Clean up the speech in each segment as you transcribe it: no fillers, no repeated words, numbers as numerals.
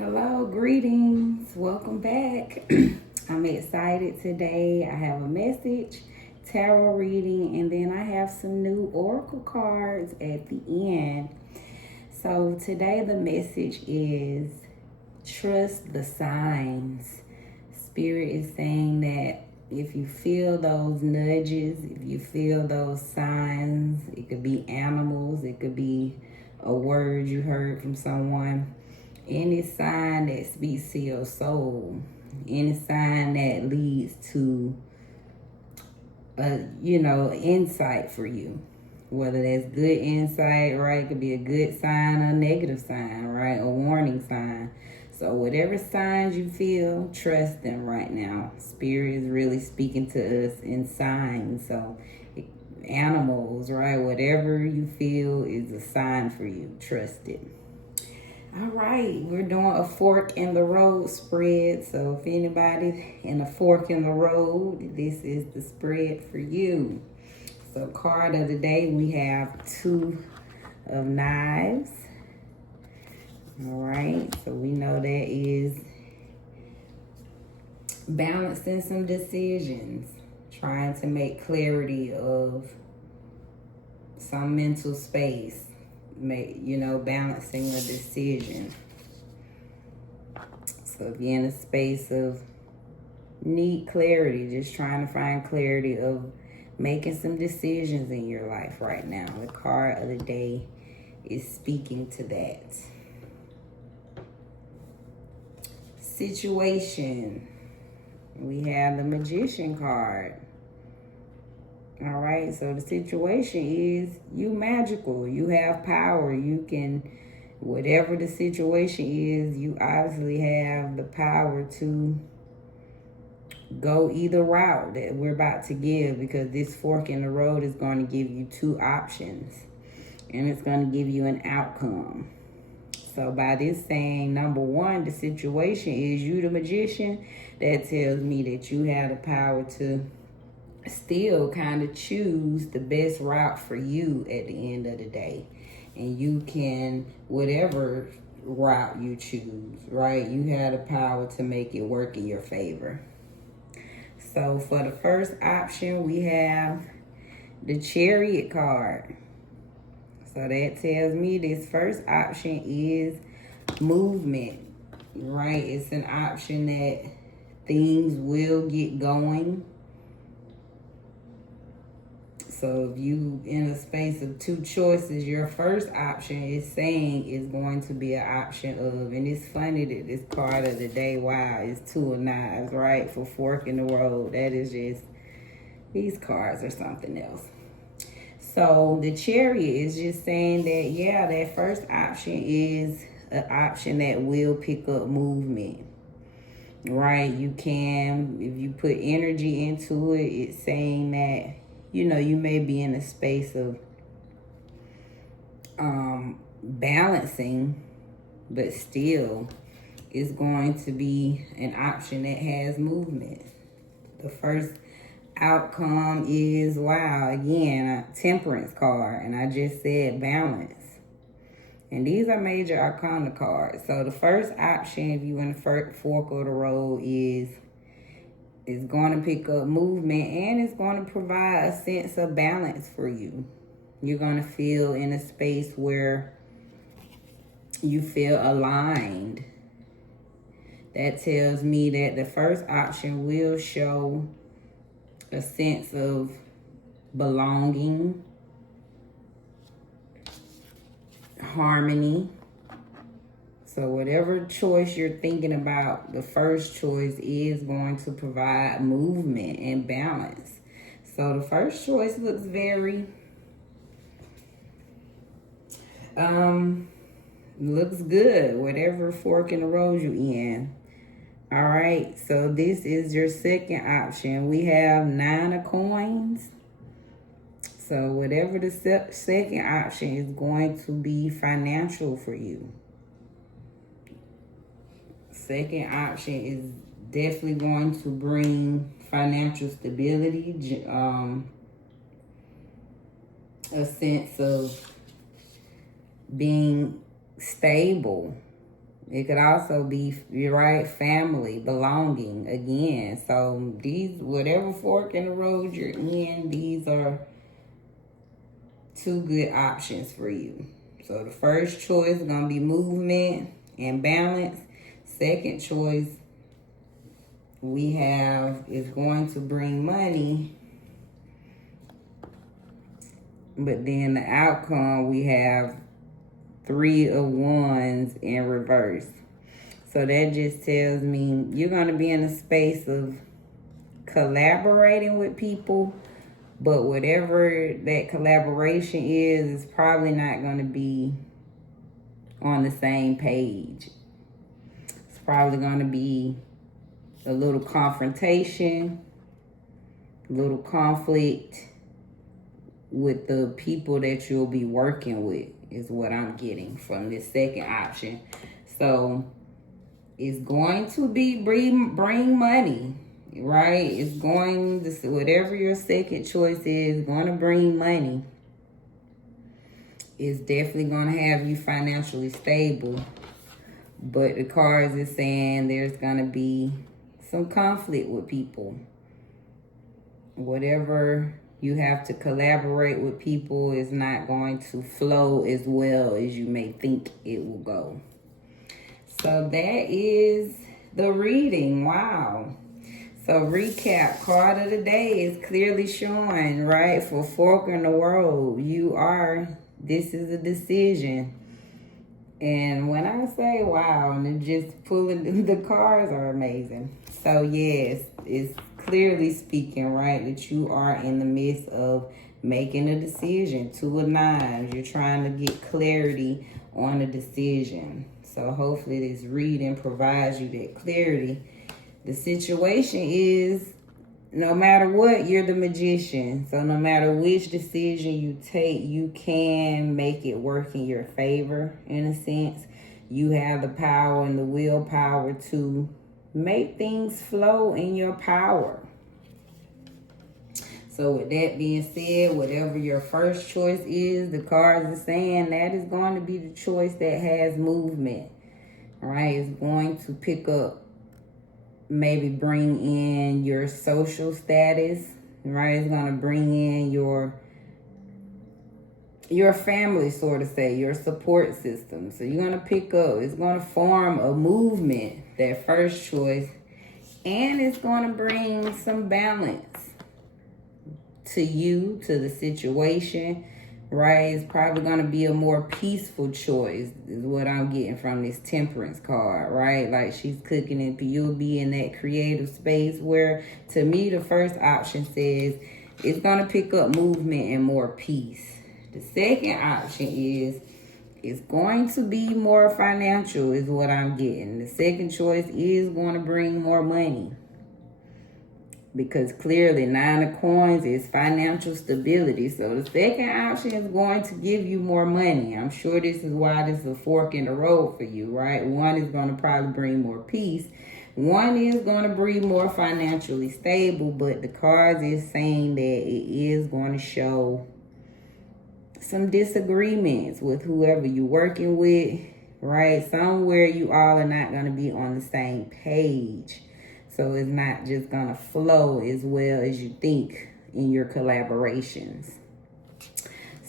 Hello, greetings. Welcome back. I'm excited today. I have a message, tarot reading, and then I have some new oracle cards at the end. So today the message is trust the signs. Spirit is saying that if you feel those nudges, if you feel those signs, it could be animals, it could be a word you heard from someone, any sign that speaks to your soul, any sign that leads to insight for you, whether that's good insight, right? It could be a good sign or a negative sign, right? A warning sign. So whatever signs you feel, trust them right now. Spirit is really speaking to us in signs. So animals, right? Whatever you feel is a sign for you. Trust it. All right, we're doing a fork in the road spread. So if anybody in a fork in the road, this is the spread for you. So card of the day, we have Two of Knives. All right, so we know that is balancing some decisions, trying to make clarity of some mental space, balancing a decision. So if you're in a space of need clarity, just trying to find clarity of making some decisions in your life right now, the card of the day is speaking to that. Situation, we have the Magician card. All right, so the situation is you magical, you have power, you can, whatever the situation is, you obviously have the power to go either route that we're about to give, because this fork in the road is going to give you two options and it's going to give you an outcome. So by this saying, number one, the situation is you the magician. That tells me that you have the power to still kind of choose the best route for you at the end of the day. And you can, whatever route you choose, right? You have the power to make it work in your favor. So for the first option, we have the Chariot card. So that tells me this first option is movement, right? It's an option that things will get going. So if you in a space of two choices, your first option is saying is going to be an option of, and it's funny that this card of the day, wow, is Two of Knives, right? For fork in the road. That is just, these cards are something else. So the Chariot is just saying that, yeah, that first option is an option that will pick up movement, right? You can, if you put energy into it, it's saying that, you may be in a space of balancing, but still it's going to be an option that has movement. The first outcome is, wow, again, a Temperance card, and I just said balance. And these are major arcana cards. So the first option, if you're in the fork of the road, is going to pick up movement, and it's going to provide a sense of balance for you. You're going to feel in a space where you feel aligned. That tells me that the first option will show a sense of belonging, harmony. So whatever choice you're thinking about, the first choice is going to provide movement and balance. So the first choice looks very, looks good, whatever fork in the road you're in. All right, so this is your second option. We have Nine of Coins. So whatever the second option is going to be financial for you. Second option is definitely going to bring financial stability, a sense of being stable, It could also be, you're right, family, belonging again. So these, whatever fork in the road you're in, these are two good options for you. So the first choice is going to be movement and balance. Second choice we have is going to bring money. But then the outcome, we have 3 of Wands in reverse. So that just tells me you're going to be in a space of collaborating with people, but whatever that collaboration is probably not going to be on the same page. It's probably going to be a little confrontation, a little conflict with the people that you'll be working with, is what I'm getting from this second option. So it's going to be bring money, right? It's going to, whatever your second choice is, going to bring money. It's definitely going to have you financially stable. But the cards is saying there's going to be some conflict with people. Whatever you have to collaborate with people is not going to flow as well as you may think it will go. So that is the reading. Wow. So recap, card of the day is clearly showing, right? For fork in the road, this is a decision. And when I say wow, and just pulling, the cards are amazing. So yes, it's clearly speaking, right, that you are in the midst of making a decision. 2 of Nines, you're trying to get clarity on a decision. So hopefully this reading provides you that clarity. The situation is, no matter what, you're the magician. So no matter which decision you take, you can make it work in your favor, in a sense. You have the power and the willpower to make things flow in your power. So with that being said, whatever your first choice is, the cards are saying that is going to be the choice that has movement. All right, it's going to pick up, maybe bring in your social status, right? It's going to bring in your family, sort of say, your support system. So you're going to pick up, it's going to form a movement, that first choice, and it's going to bring some balance to you, to the situation, right? It's probably going to be a more peaceful choice, is what I'm getting from this Temperance card, right? Like she's cooking it, you'll be in that creative space where, to me, the first option says it's going to pick up movement and more peace. The second option is it's going to be more financial, is what I'm getting. The second choice is going to bring more money. Because clearly 9 of Coins is financial stability. So the second option is going to give you more money. I'm sure this is why this is a fork in the road for you, right? One is going to probably bring more peace. One is going to bring more financially stable. But the cards is saying that it is going to show some disagreements with whoever you're working with, right? Somewhere you all are not going to be on the same page. So it's not just going to flow as well as you think in your collaborations.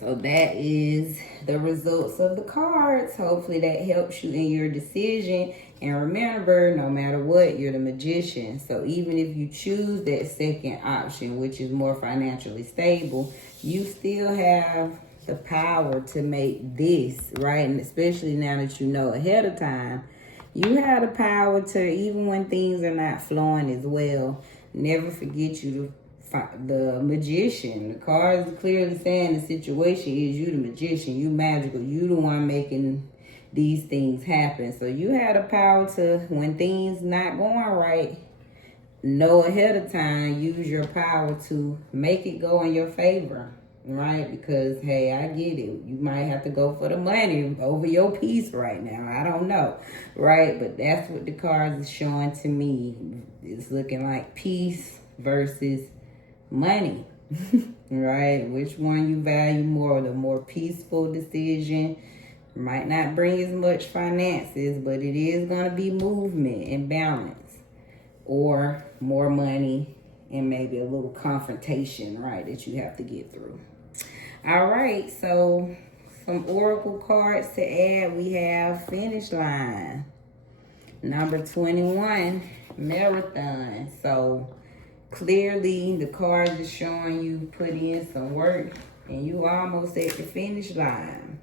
So that is the results of the cards. Hopefully that helps you in your decision. And remember, no matter what, you're the magician. So even if you choose that second option, which is more financially stable, you still have the power to make this, right? And especially now that you know ahead of time, you have the power to, even when things are not flowing as well, never forget the magician. The cards are clearly saying the situation is you the magician, you magical, you the one making these things happen. So you have the power to, when things not going right, know ahead of time, use your power to make it go in your favor. Right? Because, hey, I get it. You might have to go for the money over your peace right now. I don't know. Right? But that's what the cards is showing to me. It's looking like peace versus money. Right? Which one you value more? The more peaceful decision, Might not bring as much finances, but it is going to be movement and balance, or more money and maybe a little confrontation, right, that you have to get through. All right, so some oracle cards to add. We have finish line, number 21, marathon. So clearly the card is showing you put in some work and you almost at the finish line.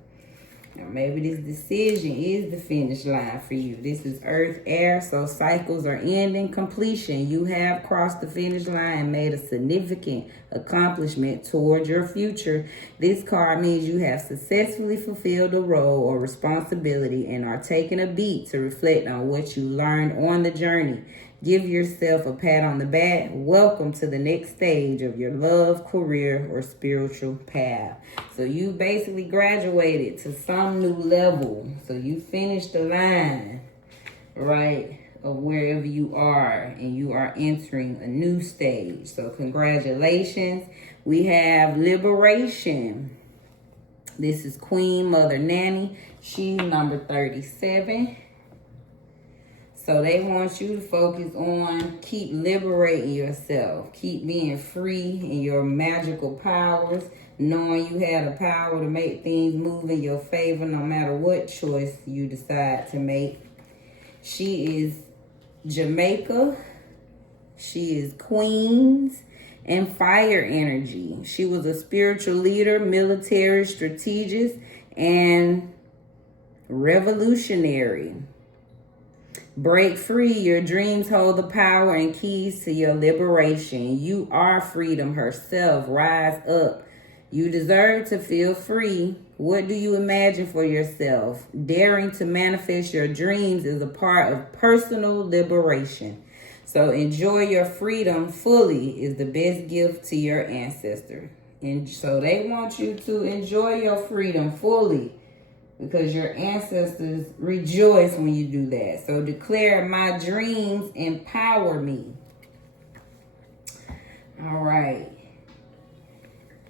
Now maybe this decision is the finish line for you. This is earth, air, so cycles are ending, completion. You have crossed the finish line and made a significant accomplishment toward your future. This card means you have successfully fulfilled a role or responsibility and are taking a beat to reflect on what you learned on the journey. Give yourself a pat on the back. Welcome to the next stage of your love, career, or spiritual path. So you basically graduated to some new level. So you finished the line, right, of wherever you are, and you are entering a new stage. So congratulations. We have liberation. This is Queen Mother Nanny. She's number 37. So they want you to focus on keep liberating yourself. Keep being free in your magical powers, knowing you have the power to make things move in your favor no matter what choice you decide to make. She is Jamaica. She is Queens and fire energy. She was a spiritual leader, military strategist, and revolutionary. Break free. Your dreams hold the power and keys to your liberation. You are freedom herself. Rise up. You deserve to feel free. What do you imagine for yourself? Daring to manifest your dreams is a part of personal liberation. So enjoy your freedom fully is the best gift to your ancestor. And so they want you to enjoy your freedom fully, because your ancestors rejoice when you do that. So declare, my dreams empower me. All right.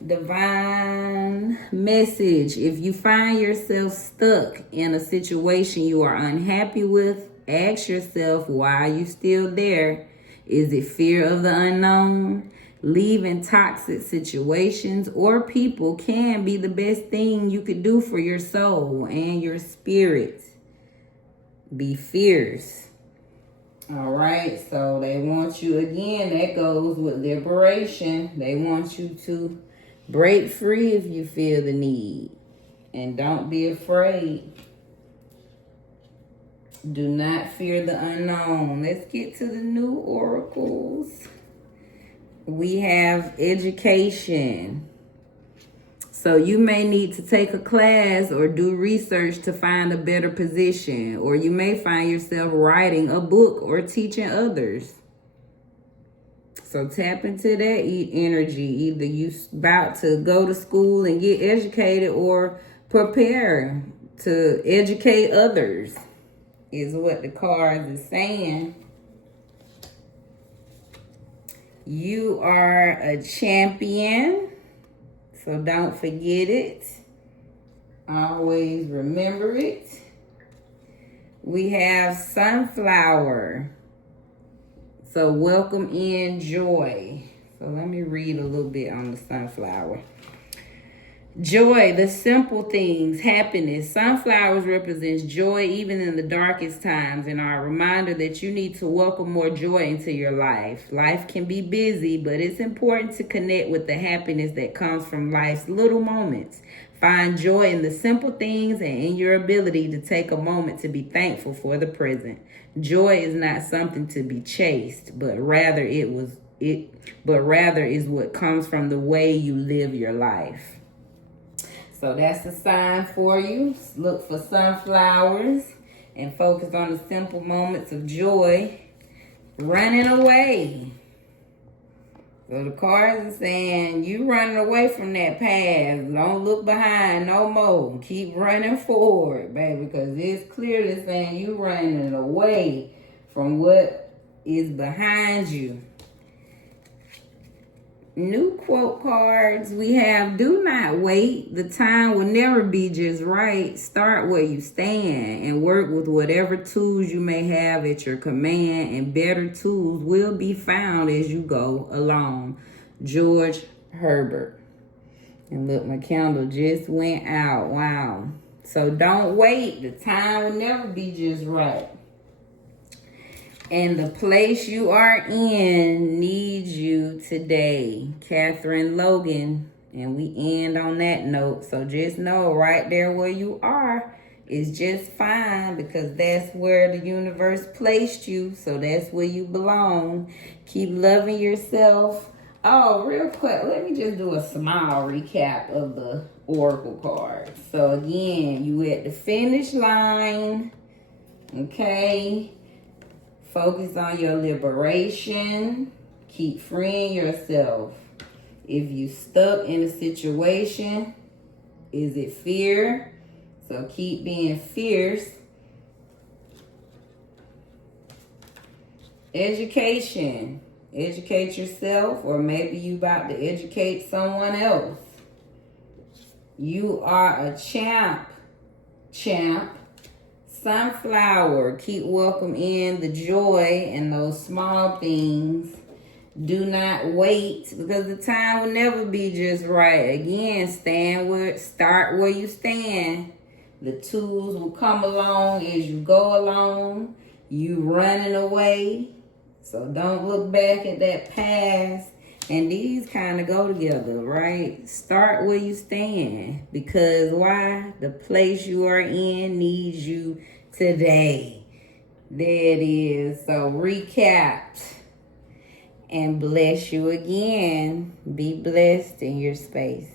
Divine message. If you find yourself stuck in a situation you are unhappy with, ask yourself, why are you still there? Is it fear of the unknown? Leaving toxic situations or people can be the best thing you could do for your soul and your spirit. Be fierce. All right, so they want you, again, that goes with liberation. They want you to break free if you feel the need. And don't be afraid. Do not fear the unknown. Let's get to the new oracles. We have education. So you may need to take a class or do research to find a better position, or you may find yourself writing a book or teaching others. So tap into that energy. Either you about to go to school and get educated or prepare to educate others is what the cards is saying. You are a champion, so don't forget it. Always remember it. We have sunflower. So welcome in joy. So let me read a little bit on the sunflower. Joy, the simple things, happiness. Sunflowers represents joy even in the darkest times and are a reminder that you need to welcome more joy into your life. Life can be busy, but it's important to connect with the happiness that comes from life's little moments. Find joy in the simple things and in your ability to take a moment to be thankful for the present. Joy is not something to be chased, but rather is what comes from the way you live your life. So that's a sign for you. Look for sunflowers and focus on the simple moments of joy. Running away. So the cards are saying you running away from that path. Don't look behind no more. Keep running forward, baby, because it's clearly saying you running away from what is behind you. new quote cards. We have do not wait. The time will never be just right. Start where you stand and work with whatever tools you may have at your command, and better tools will be found as you go along. George Herbert. And look, my candle just went out. Wow. So don't wait. The time will never be just right. And the place you are in needs you today. Catherine Logan. And we end on that note. So just know right there where you are is just fine, because that's where the universe placed you. So that's where you belong. Keep loving yourself. Oh, real quick, let me just do a small recap of the oracle cards. So again, you at the finish line. Okay. Focus on your liberation. Keep freeing yourself. If you stuck in a situation, is it fear? So keep being fierce. Education. Educate yourself, or maybe you about to educate someone else. You are a champ. Sunflower, keep welcome in the joy and those small things. Do not wait, because the time will never be just right. Again, start where you stand. The tools will come along as you go along. You running away. So don't look back at that past. And these kind of go together, right? Start where you stand. Because why? The place you are in needs you today. There it is. So recapped. And bless you again. Be blessed in your space.